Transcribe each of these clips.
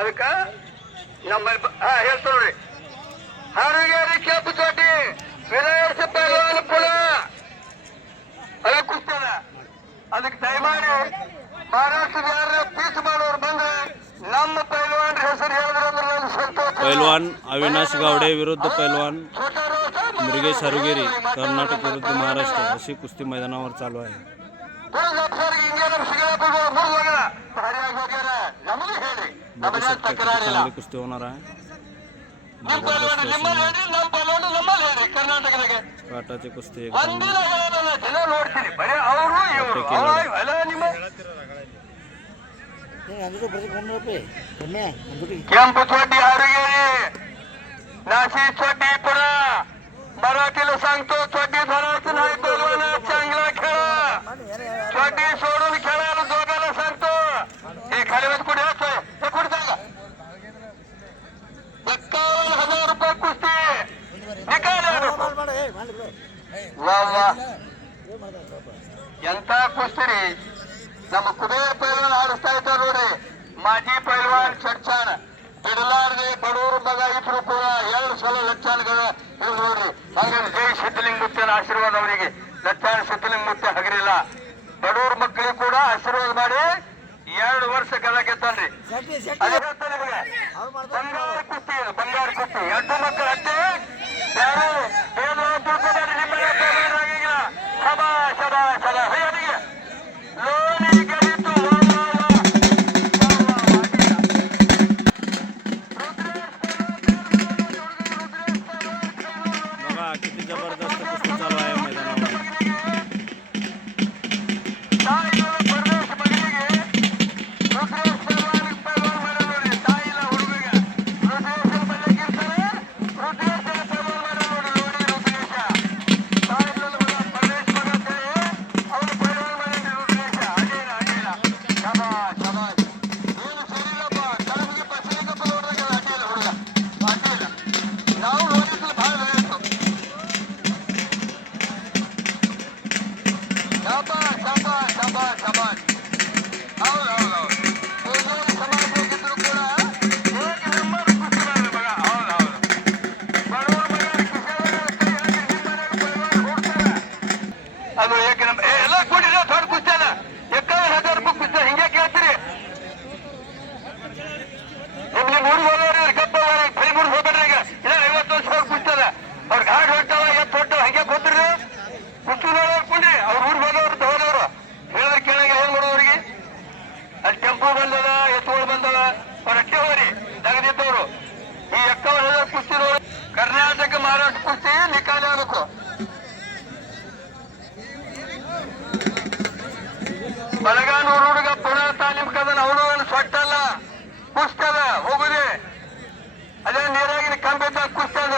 ಅದಕ್ಕ ನಮ್ಮ ಹೇಳ್ತಾರ್ರಿ ಹಾರುಗೇರಿ ಕೆಂಪು ಚೋಟಿ ವಿಲಾಸ ಪೈಲ್ವಾನ್ ಕೂಡ ಅದು ಕುಸ್ತದ. ಅದಕ್ಕೆ ದಯಮಾಡಿ ಮಹಾರಾಷ್ಟ್ರದ ಯಾರ ಪೀಸ್ ಮಾಡೋರು ಬಂದ್ರೆ ನಮ್ಮ ಪೈಲ್ವಾನ್ ಹೆಸರು ಹೇಳಿದ್ರೆ ಸಂತೋಷ. पैलवान अविनाश गावडे विरुद्ध पैलवान मुरुगेश हारुगेरी कर्नाटक विरुद्ध महाराष्ट्र अशी कुस्ती मैदानावर चालू आहे. चांगली कुस्ती होणार आहे. काटाची कुस्ती एकदम ಕೆಂಪು ಚೋಟಿ ಹಾರುಗೇರಿ नाशिक चोटी पुन्हा मराठीला सांगतो चोटी धरायचं नाही पैलवान चांगला खेळा चोटी सोडून खेळायला दोघाला सांगतो. हे खालीवर कुठे असतोय हे कुठे सांगा 51,000 रुपये कुस्ती निकाल. वा वा ಎಂತ ಕುಸ್ತಿ ರೀ. ನಮ್ಮ ಕುಬೇರ ಪೈಲ್ವಾನ್ ಆಡಿಸ್ತಾ ಇದ್ದಾರೆ ನೋಡ್ರಿ. ಮಾಜಿ ಪೈಲ್ವಾನ್ ಚಡ್ಚಾನ್ ಬಿಡಲಾರದೆ ಬಡವರು ಮಗ ಇಬ್ರು ಕೂಡ 2 ಸಲ ಲಚ್ಚಾನ್ಗಳ ಇವ್ ನೋಡ್ರಿ. ಹಾಗಾಗಿ ಜೈ ಸಿದ್ದಲಿಂಗ ಮುತ್ತನ ಆಶೀರ್ವಾದ ಅವರಿಗೆ. ಲಚ್ಚಾನ್ ಸಿದ್ದಲಿಂಗ ಮುತ್ತ ಹಗರಿಲ್ಲ. ಬಡವ್ರ ಮಕ್ಕಳಿಗೆ ಕೂಡ ಆಶೀರ್ವಾದ ಮಾಡಿ 2 ವರ್ಷ ಗದ ಗೆದ್ದಾನ್ರಿ. ಅದೇ ಹೇಳ್ತಾ ನಿಮಗೆ ಬಂಗಾರ ಕುಸ್ತಿ ಬಂಗಾರ ಕುಸ್ತಿ 2 ಮಕ್ಕಳು ಅಷ್ಟೇ ಯಾರು ಏನು ತಿಳ್ಕೊಂಡ್ರೆ ನಿಮ್ಮನೆ ಆಗಿಲ್ಲ. ಶಬಾ ಶಬಾ ಶಬಾ ಅವರಿಗೆ ಲೋನಿ ಗೆದ್ದು बघा किती जबरदस्त कुस्ती चालू आहे मैदानावर. ಅದು ಏಕ ಎಲ್ಲ ಕೂಡಿರೋ ದೊಡ್ಡ ಕುಸ್ತಿ ಅಲ್ಲ 51,000 ರೂಪಾಯಿ ಕುಸ್ತಿ ಹಿಂಗೆ ಕೇಳ್ತೀರಿ. ನಿಮ್ಗೆ 3 ಹೋದವ್ರಿ ಗಪ್ಪ ಬರೀ 3 ಹೋಗ್ಬೇಡ್ರಿ. ಈಗ ಇಲ್ಲ 51,000 ಕುಸ್ತಿ ಅದ ಅವ್ರಿಗೆ ಹಾಡು ಹೊಡ್ತಾವ ಎತ್ತು ಹೊಡ್ತಾವ ಹಂಗೆ ಕೂತ್ರಿ ಕುಸ್ತಿ ನೋಡೋರು ಕುಂಡ್ರಿ. ಅವ್ರು 3 ಹೋದವ್ರು ಹೋದವ್ರು ಹೇಳಿದ್ರೆ ಕೇಳಂಗ ಏನ್ ಮಾಡೋವ್ರಿಗೆ. ಅಲ್ಲಿ ಟೆಂಪು ಬಂದದ ಎತ್ತುಗಳು ಬಂದದ ಅವ್ರ ಅಟ್ಟೆ ಹೋಗ್ರಿ ತೆಗೆದಿದ್ದವ್ರು. ಈ 51,000 ಕುಸ್ತಿ ನೋಡಿ ಕರ್ನಾಟಕ ಮಹಾರಾಷ್ಟ್ರ ಕುಸ್ತಿ ನಿಕಾಲ ಆಗಬೇಕು. ಬಳಗಾನೂರು ಹುಡುಗ ಪುನಃ ತಾಲೀಮ್ ಕದನ ಅವನು ಸೊಟ್ಟಲ್ಲ ಕುಸ್ತದ ಹೋಗುದೆ. ಅದೇ ನೀರಾಗಿನ ಕಂಬಿದ್ದ ಕುಸ್ತದ.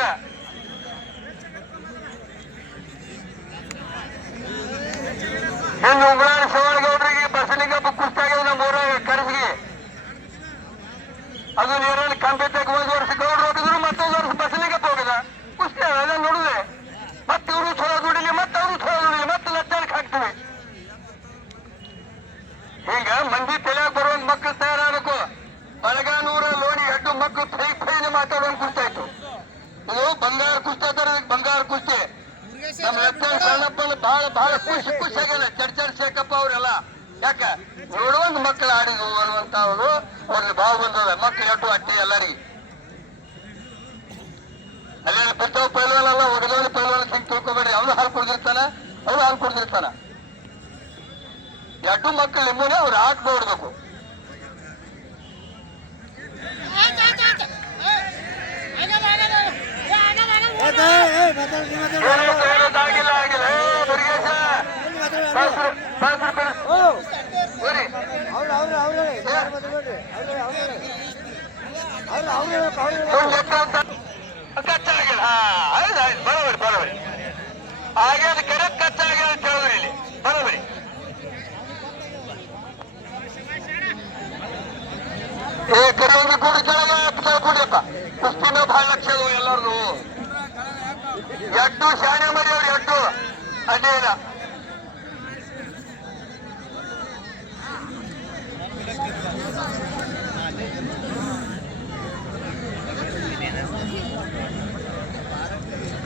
ಇನ್ನು ಉಗ್ರಾಣ ಶಿವನಗೌಡರಿಗೆ ಬಸಲಿಂಗಪ್ಪ ಕುಸ್ತಾಗ ನಮ್ಮ ಊರಾಗ ಕರೆಸಿಗೆ ಅದು ನೀರಲ್ಲಿ ಕಂಬಿದ್ದಾಗ 1 ವರ್ಷ ಗೌಡ್ರು ಹೋಗಿದ್ರು ಮತ್ತೊಂದು ವರ್ಷ ಬಸಲಿಂಗಪ್ಪ ಹೋಗಿದ ಕುಸ್ತಿ ಅದ ನೋಡುದೆ. ಮತ್ತೆ ಇವರು ಚಲೋ ದುಡಿಲಿ ಮತ್ತೆ ಅವರು ಚಲೋ ದುಡಿಲಿ ಮತ್ತೆ ಲಜ್ಜಾನಕ್ಕೆ ಹಾಕ್ತೀವಿ. ಹಿಂಗ ಮಂದಿ ತಲೆಯಾಗ ಬರುವಂತ ಮಕ್ಕಳು ತಯಾರಾಗಬೇಕು. ಬಳಗಾನೂರ ಲೋಣಿ 2 ಮಕ್ಕಳು ಫೈನೆ ಮಾತಾಡುವಂತ ಕುಸ್ತಿ ಆಯ್ತು. ಇದು ಬಂಗಾರ ಕುಸ್ತಿ ಅಂತಾರೆ. ಬಂಗಾರ ಕುಸ್ತಿ ನಮ್ಮ ಲಜ್ಜಾನ ಸಣ್ಣಪ್ಪನ ಬಹಳ ಖುಷಿ ಆಗ್ಯಾನ. ಚರ್ಚರ್ ಶೇಖಪ್ಪ ಅವರೆಲ್ಲ ಯಾಕ ನೋಡುವಂತ ಮಕ್ಕಳು ಆಡಿದ್ವು ಅನ್ನುವಂತ ಅವರು ಅವ್ರಿಗೆ ಭಾವ ಬಂದದ. ಮಕ್ಕಳು ಎಟ್ಟು ಅಟ್ಟೆ ಎಲ್ಲರಿಗೆ ಅಲ್ಲೇನು ಬಿತ್ತವ ಪೈಲ್ವಾನಲ್ಲ ಒಡಗವನ ಪೈಲ್ವಾನ ಸಿಂಗ್ ತಿಳ್ಕೊಬೇಡ್ರಿ. ಅವನು ಹಾಲು ಕುಡ್ದಿರ್ತಾನ ಅವನು ಹಾಲು ಕುಡ್ದಿರ್ತಾನ. 2 ಮಕ್ಕಳು ನಿಮ್ಮನೆ ಅವ್ರು ಆಟ ನೋಡ್ಬೇಕು. ಆಗಿಲ್ಲ ಆಗಿಲ್ಲ ಮುರುಗೇಶ ಕಚ್ಚಾಗಿಲ್ಲ. ಬರೋಬರಿ ಬರೋಬರಿ ಆಗ್ಯದ ಕರೆ ಕಚ್ಚಾಗ್ಯದ ಅಂತ ಹೇಳಿದ್ರಿ ಇಲ್ಲಿ ಬರೋಬರಿ. ಕರೆಯಲ್ಲಿ ಕೂಡಿ ಕೆಳಗೆ ಕೂಡಿಯಪ್ಪ ಕುಸ್ತಿನ ಬಹಳ ಲಕ್ಷ ಎಲ್ಲರೂ 2 ಶಾಣೆ ಮರಿ ಅವ್ರು 2 ಅಡ್ಡಿಲ್ಲ.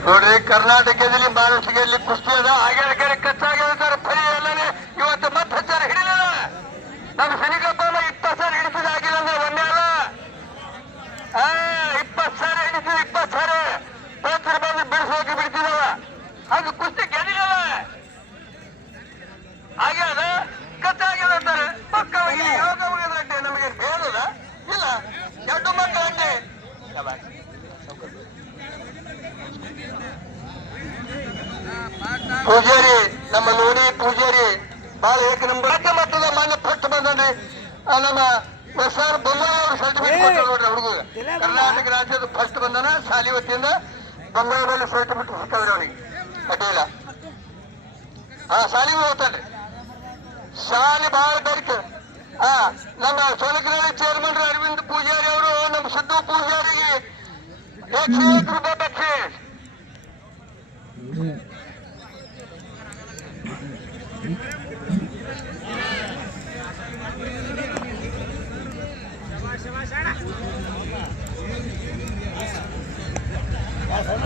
ನೋಡ್ರಿ ಕರ್ನಾಟಕದಲ್ಲಿ ಮಹಾರಾಷ್ಟ್ರದಲ್ಲಿ ಕುಸ್ತಿ ಅದ ಆಗ್ಯಾರ ಕಡೆ ಕಚ್ಚಾಗಿರ್ತಾರೆ ಫರಿ ಎಲ್ಲನೇ ಇವತ್ತು ಮತ್ತೆ ಹಚ್ಚಾರ ಹಿಡಿಲಿಲ್ಲ ನಮ್ಮ ಸನಿಕಪ್ಪ 20 ಸಾವಿರ ಹಿಡಿಸಿದ ಆಗಿಲ್ಲ ಅಂದ್ರೆ ಒಂದೇ ಅಲ್ಲ 20 ಸಾವಿರ ಹಿಡಿಸಿದ 20 ಸಾವಿರ ಪೋತ್ರ ಬಂದು ಬಿಡಿಸೋಕೆ ಬಿಡ್ತಿದವ ಅದು ಕುಸ್ತಿ ಗೆದಿಲ್ಲ ಆಗ್ಯದ ಕಚ್ಚಾಗ್ಯದ ಅಂತಾರೆ ಮಕ್ಕಳಿಗೆ ಯೋಗ ಉಳಿದಂತೆ ನಮಗೆ ಬೇಡದ ಇಲ್ಲ ಎರಡು ಮಕ್ಕಳಂತೆ ಪೂಜಾರಿ ನಮ್ಮ ಲೋಣಿ ಪೂಜಾರಿ ಬಹಳ ಏಕ ನಂಬರ್ ಮಟ್ಟದ ಮಾನ್ಯ ಫಸ್ಟ್ ಬಂದ್ರಿ ನಮ್ಮ ಎಸ್.ಆರ್. ಬೊಮ್ಮಾಯಿ ಅವರು ಸರ್ಟಿಫಿಕೇಟ್ ಕೊಟ್ಟರು ನೋಡ್ರಿ ಹುಡುಗ ಕರ್ನಾಟಕ ರಾಜ್ಯದ ಫಸ್ಟ್ ಬಂದನ ಶಾಲಿ ವತಿಯಿಂದ ಬೊಮ್ಮಾಯಿನಲ್ಲಿ ಸರ್ಟಿಫಿಕೇಟ್ ಸಿಕ್ಕದ್ರಿ ಅವನಿಗೆ ಅಡ್ಡಿಲ್ಲ ಶಾಲಿಗೆ ಹೋಗ್ತಾನ್ರಿ ಶಾಲಿ ಬಹಳ ಬೇಡಿಕೆ ನಮ್ಮ ಸೋಲಕರಳ್ಳಿ ಚೇರ್ಮನ್ ಅರವಿಂದ್ ಪೂಜಾರಿ ಅವರು ನಮ್ಮ ಸಿದ್ದು ಪೂಜಾರಿಗೆ 101 ರೂಪಾಯಿ ಬಕ್ಷೀಸ್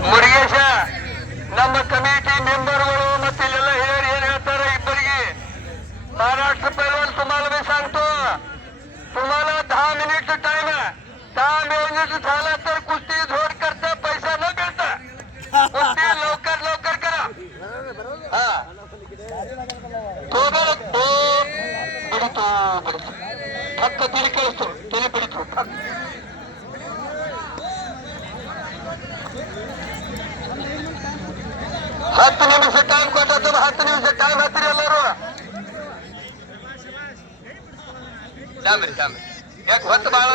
ಮುರುಗೇಶ ನಮ್ಮ ಕಮಿಟಿ ಮೆಂಬರ್ಗಳು ಮತ್ತೆ ಇಲ್ಲೆಲ್ಲ ಹಿರಿಯರು ಏನ್ ಹೇಳ್ತಾರೆ ಇಬ್ಬರಿಗೆ महाराष्ट्र पहलवान तुम्हाला मी सांगतो तुम्हाला 10 मिनिट टाइम आहे 10 मिनिट झाला तर कुस्ती जोड करता पैसा न मिळता कुस्ती लवकर लवकर करा तो बिडितो फक्त तिने कळतो तिने बिडितो 10 ನಿಮಿಷ ಟೈಮ್ ಕೊಟ್ಟು 10 ನಿಮಿಷ ಟೈಮ್ ಹತ್ತಿರ ಎಲ್ಲರೂ ಯಾಕೆ ಹೊತ್ತು ಬಹಳ